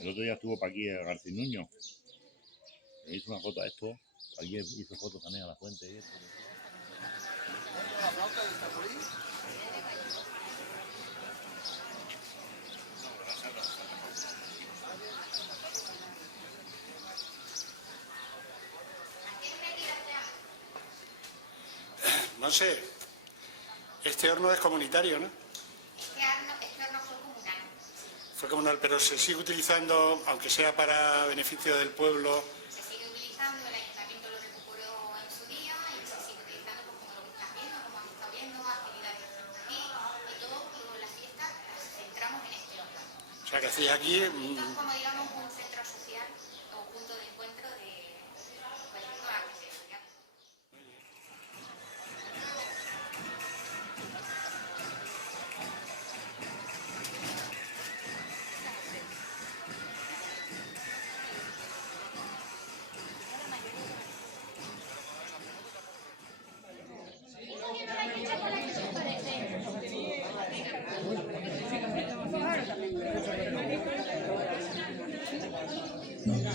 El otro día estuvo para aquí Garcinuño. Me hizo una foto a esto. Aquí hizo fotos también a la fuente. Y esto. ¿La flauta está por ahí? No sé, este horno es comunitario, ¿no? Este horno fue comunal. Fue comunal, pero se sigue utilizando, aunque sea para beneficio del pueblo. Se sigue utilizando, el ayuntamiento lo recuperó en su día y se sigue utilizando pues, como lo que estás viendo, como has estado viendo, actividades aquí y todo, las fiestas las centramos en este horno. O sea, que hacéis aquí... Esto es como digamos un centro social o punto de encuentro de colectivos a que se dedican.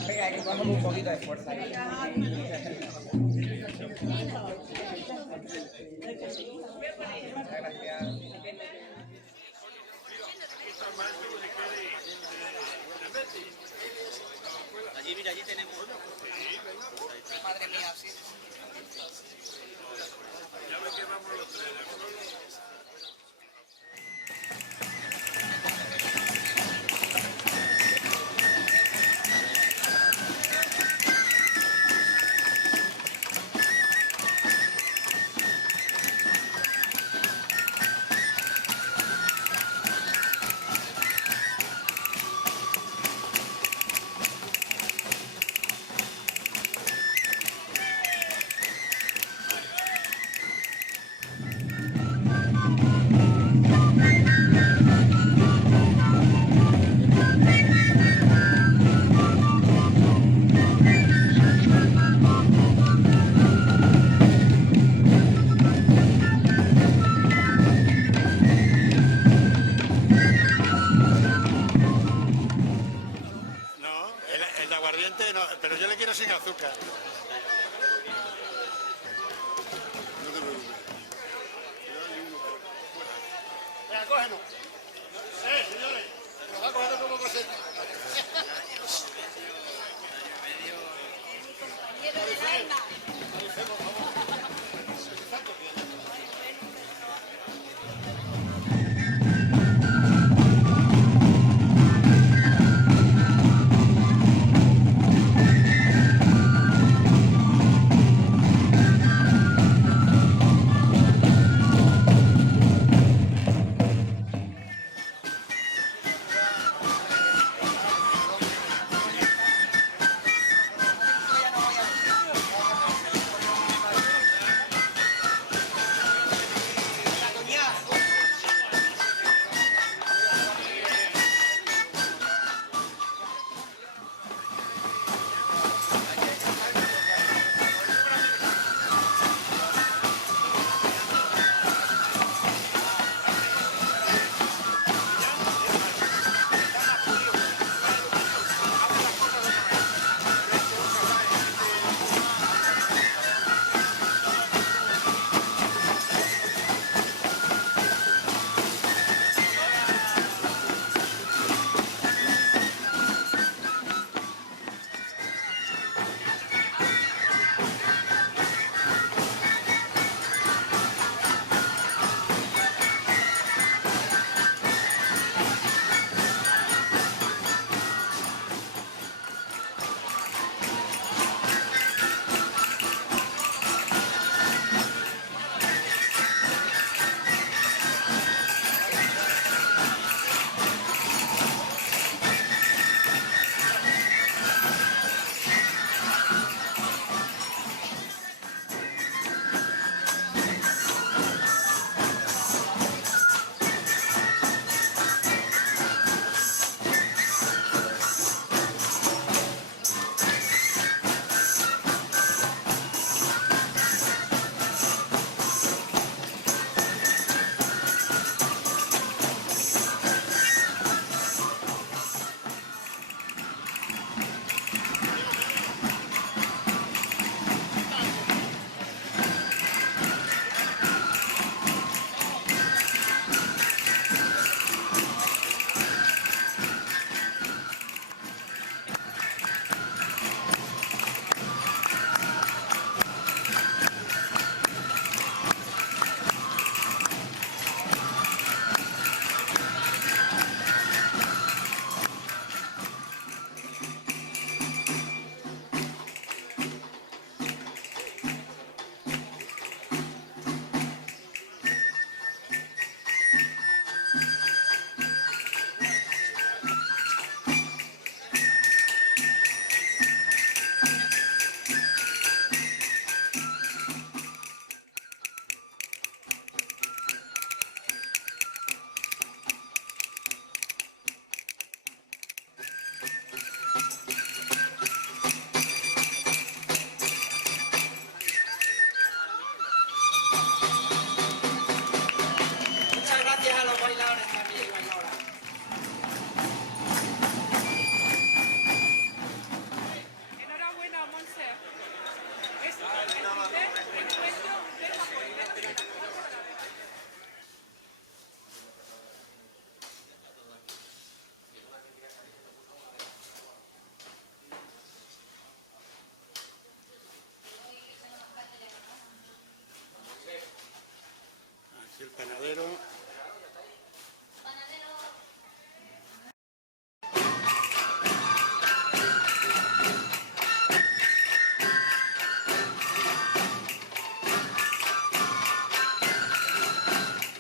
Venga, que pongamos un poquito de fuerza ahí. Allí, mira, allí tenemos. Madre mía, sí. Ya me quemamos los tres, ¿de acuerdo? Gracias.